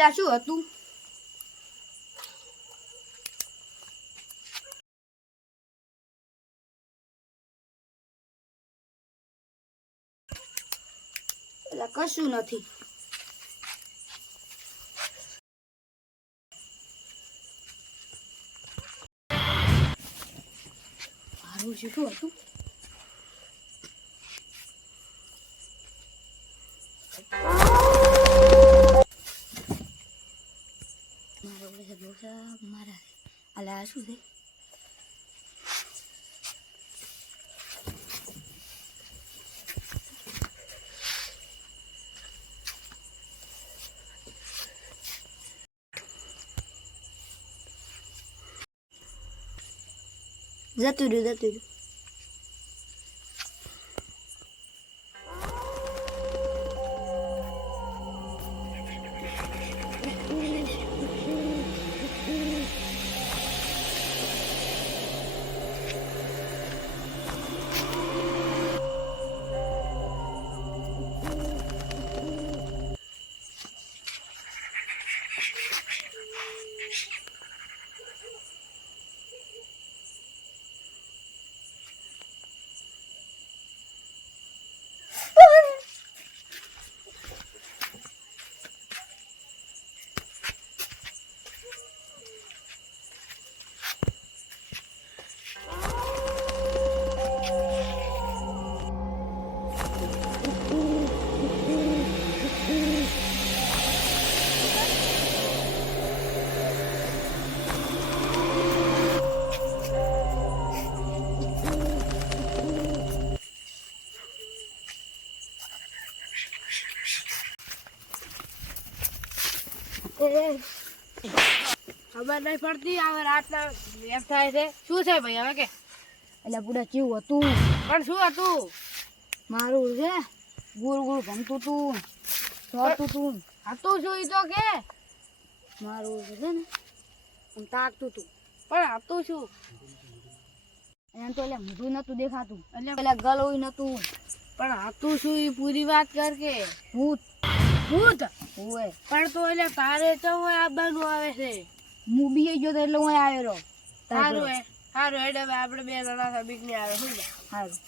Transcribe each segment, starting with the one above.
અલ્યા શું હતું? અલ્યા કશું નથી. મારું શું હતું? મારા અલ્યા શું છે? જતું રહ્યું. ખબર નહીં પડતી હવે રાતના એમ થાય છે. શું છે ભાઈ હવે કે? એટલે પૂરા કેવું હતું? પણ શું હતું? મારું છે ગુળ ગુળ ભમતું તું, સોતું તું. હતું શું ઈ તો કે? મારું છે ને આમ તાકતું તું. પણ હતું શું? એમ તો એટલે મોઢું નતું દેખાતું, એટલે પેલા ગળું નતું. પણ હતું શું ઈ પૂરી વાત કર કે. ભૂત. ભૂત હોય પણ તો એટલે તારે તો આવવાનું આવે છે. હું બી ગયો તો એટલે હું આવેલો. સારું સારું હેડ હવે આપણે બે જણા બીક ને આવે શું? સારું.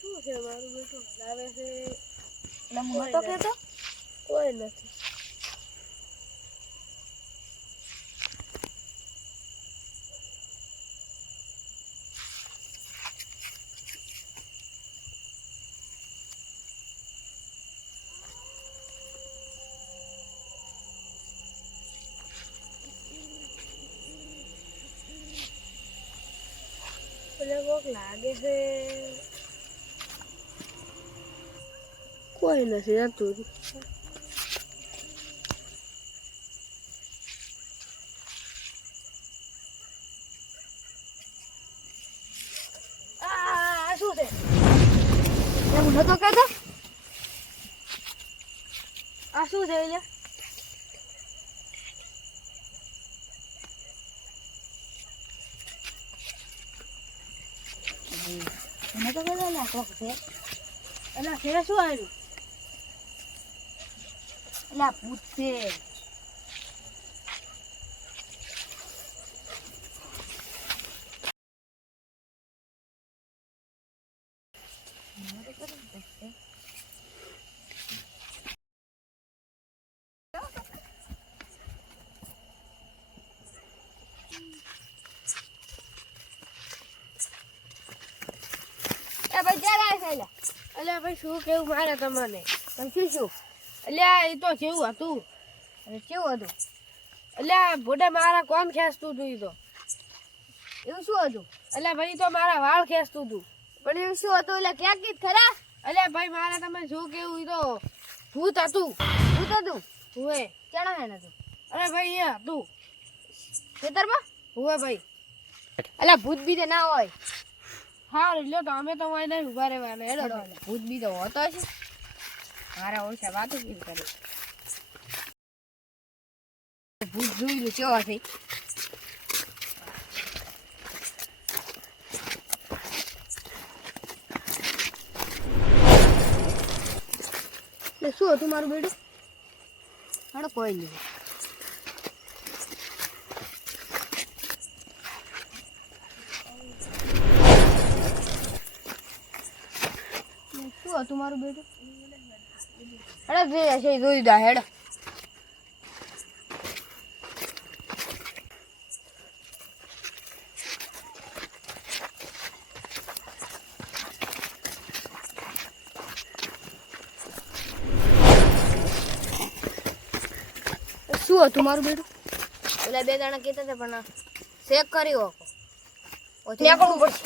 શું છે મારું બેટું લાવે છે? એટલે હું નતો કહેતો કોઈ નથી. એટલે કોક લાગે છે. કોઈ નથી જતું. શું છે? હું નતો કહેતો. આ શું છે? મને તો કહેતો ને કોક છે. એટલે ઘરે શું આવ્યું? એટલે ભૂત છે. ભાઈ ક્યારે આવે છે? એટલે ભાઈ શું કેવું મારે તમને? પછી શું? અલ્યા એ તો કેવું હતું? અને કેવું હતું? અલ્યા ભોડે મારા કોણ ખેંચતું હતું એ તો. એવું શું હતું? અલ્યા ભાઈ તો મારા વાળ ખેંચતું હતું. પણ એવું શું હતું? એટલે ક્યાં કીધ ખરા? અલ્યા ભાઈ મારા તમે શું કેવું એ તો ભૂત હતું. ભૂત હતું? હુએ. ક્યાં હે નતું? અરે ભાઈ એ હતું. ખેતરમાં? હુએ ભાઈ. અલ્યા ભૂત બી ના હોય. હા લ્યો તો અમે તો હોય નહીં ઉભા રહેવાના હેડો. ભૂત બી તો હોતો છે. મારા ઓછા વાતો કેમ કરે? ભૂત જોઈ લો કેવો છે. શું હતું મારું બેડું? હાડો કોઈ નહીં. શું હતું મારું બેટું? હેડ જે હશે એ જોઈ દા હેડ. શું હતું મારું બેટું? એટલે બે દાણા કહેતા હતા પણ ચેક કર્યો ચેક કરવું પડશે.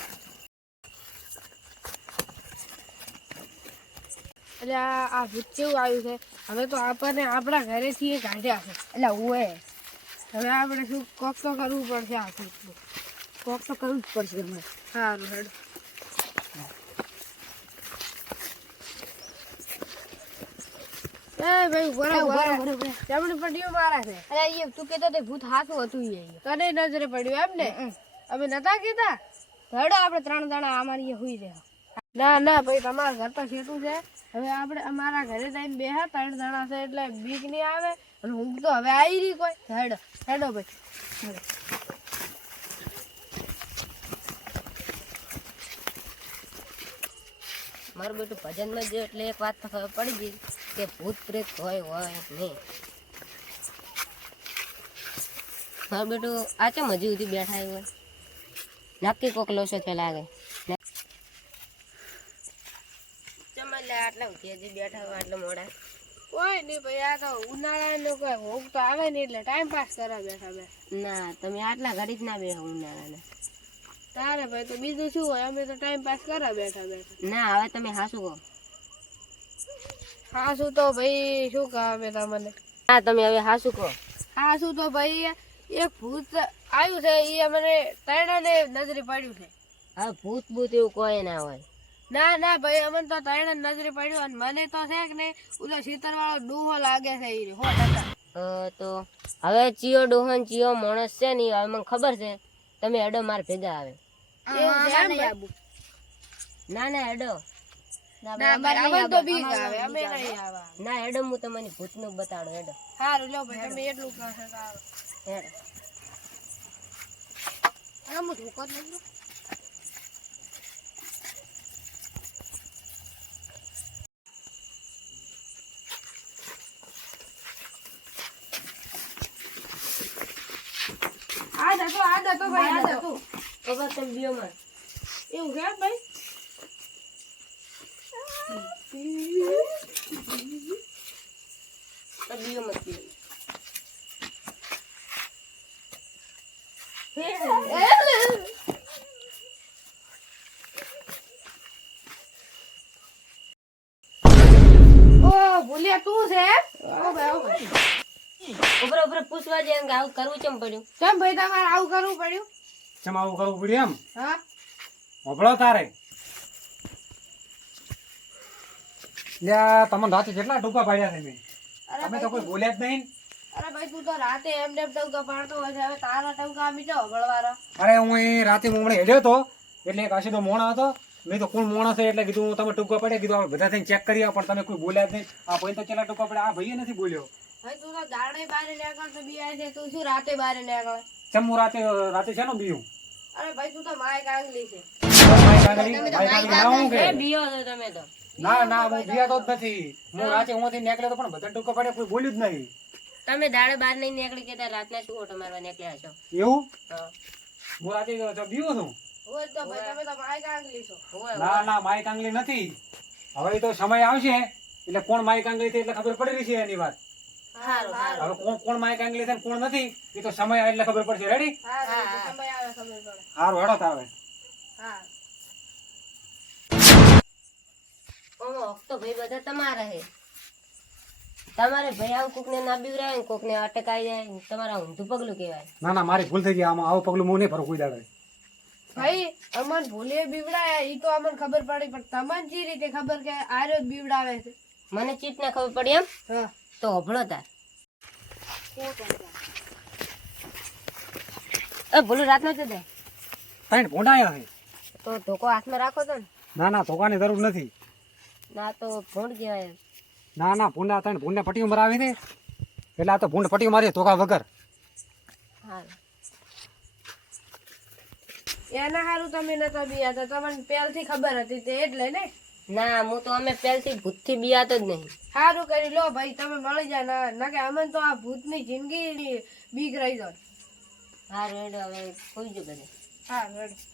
એટલે આ ભૂત કેવું આવ્યું છે? હવે તો આપણને આપણા ઘરેથી એ કાઢ્યા છે. એટલે હું હવે આપણે શું કોક તો કરવું પડશે. આ ભૂતનું કોક તો કરવું જ પડશે હમણાં. સારું હેડ. એ ભાઈ બરોબર જમણી પટ્ટીઓ મારા છે. અરે એ તું કહેતો તે ભૂત હાથું હતું તને નજરે પડ્યું એમ ને? અમે નતા કહેતા હેડો આપણે 3 દાણા અમારી હુઈ રહ્યા. ના ના ભાઈ તમારા ઘર તો છેટું છે. હવે આપણે અમારા ઘરે જઈને બેહા 3 દાણા છે એટલે બીક નહીં આવે. અને ઊંઘ તો હવે આવી રહી કોઈ. હેડો હેડો ભાઈ હેડો. મારું બેટું ભજનમાં જ એટલે એક વાત તો ખબર પડી ગઈ કે ભૂત પ્રેત હોય નહીં. મારું બેટું આ કેમ હજી સુધી બેઠા હોય? નક્કી કોક લોસો છે લાગે. આટલા હજી બેઠા હોય આટલા મોડા? કોઈ નહીં ભાઈ આ તો ઉનાળાનો કોઈ ભોગ તો આવે ને એટલે ટાઈમ પાસ કરવા બેઠા બે. ના તમે આટલા ઘડી જ ના બેઠા ઉનાળાના. તારે ભાઈ તો બીજું શું હોય? અમે તો ટાઈમ પાસ કરવા બેઠા બેઠા. ના હવે તમે હાસું કહો. હાસું તો ભાઈ શું કહો અમે તમને? હા તમે હવે હાસું કહો. હાસું તો ભાઈ એક ભૂત આવ્યું છે એ મને ત્રણેયને નજરે પડ્યું છે. હા ભૂત ભૂત એવું કોઈ ના હોય. ના ના ભાઈ અમને તો ત્રણે નજરે પડ્યું. અને મને તો છે કે નહીં ઓલો શીતળ વાળો ડોહો લાગે છે એ 100%. તો હવે ચિયો ડોહો ને ચિયો માણસ છે ને હવે મને ખબર છે. તમે હેડો માર ભેગા આવે. ના ના હેડો. ના હેડો હું તમને ભૂત નું બતાડો હેડો. સારું લો ભાઈ તમે એટલું કહો છો. હેડો હું ધોકો જ નહીં. આ દતો ભાઈ આ દતો. તો બસ તમે બીઓ માં. એવું છે ભાઈ? તો બીઓ મત પીઓ. ઓ ભૂલ્યા તું છે? ઓ ભાઈ ઉપર પૂછવા જેમ કે આવું કરવું કેમ પડ્યું? કેમ ભાઈ તમારે આવું કરવું પડ્યું? કેમ આવું કરવું પડ્યું? એમ હા હોભળો તારે. લ્યા તમને રાતે કેટલા ટૂંકા પાડ્યા છે મેં? તમે તો કોઈ બોલ્યા જ નહીં. અરે ભાઈ તું તો રાતે એમ ટૂંકા પાડતો હોય છે. હવે તારા ટૂંકા આમી જાઓ હોભળવાના. અરે હું એ રાતે હમણાં હેડ્યો હતો એટલે એક આશી તો મોણા હતો. મેં તો કોણ મોણા છે એટલે કીધું તમે ટૂંકા પડ્યા. કીધું આપણે બધા થઈને ચેક કરીએ પણ તમે કોઈ બોલ્યા જ નહીં. આ ભાઈ તો કેટલા ટૂંકા પડ્યા? આ ભાઈએ નથી બોલ્યો. ભાઈ તું તો દાડે બારે નીકળ તો બી છે. તું શું રાતે બારે નીકળે? કેમ હું રાતે છે ને બીયું? અરે ભાઈ તું તો માય કાંગલી છે. ના ના હું બિયાતો જ નથી. હું રાતે હું નીકળ્યો પણ બધા ટૂંકા પડ્યા કોઈ બોલ્યું જ નહીં. તમે દાડે બાર નહીં નીકળી કે રાતના શું ઓટો મારવા નીકળ્યા છો? એવું? હું રાતે બીયો છું. તો ભાઈ તમે તો માય કાંગલી છો. ના ના માય કાંગલી નથી. હવે તો સમય આવશે એટલે કોણ માઈક આંગળી છે એટલે ખબર પડી રહી છે એની વાત. સારું સારું હવે કોણ માઈક આંગળી છે ને કોણ નથી એ તો સમય આવે એટલે ખબર પડશે. રેડી? સમય આવે ખબર પડે. સારું હેડો તાવે. હા ઓમો તો ભાઈ બધા તમારા હે. તમારે ભાઈ આવું કોકને ના બીવરાય ને કોકને અટકાઈ જાય ને તમારા ઊંધું પગલું કહેવાય. ના ના મારી ભૂલ થઈ ગઈ. આમાં આવું પગલું હું નહીં ભરું કોઈ દાડે. ભાઈ અમન ભૂલે બીવડાયા ઈ તો અમને ખબર પડી પણ તમને જે રીતે ખબર કે આર્યો જ બીવડાવે છે. મને ચીટ ના ખબર પડી એમ હા તો હભળો તાર. ભૂલું રાતનો છે દે ત્રણ ભૂંડા આયા છે. તો ધોકો હાથમાં રાખો તો ને. ના ના ધોકાની જરૂર નથી. ના તો ભૂંડ કહેવાય. ના ના ભૂંડા ત્રણ ભૂંડને પટ્ટીઓ મરાવી દે એટલે આ તો ભૂંડ પટ્ટીઓ મારી ધોકા વગર. હા એના હારું તમે નતા બીયા તો તમને પહેલથી ખબર હતી તે એટલે ને. ના હું તો અમે પહેલથી ભૂતથી બિયાતો જ નહીં. સારું કરી લો ભાઈ તમે મળી જાય ના કે અમને તો આ ભૂતની જિંદગી બીક રહી જાય. હા રેડ હવે કોઈ જ બધે. હા રેડી.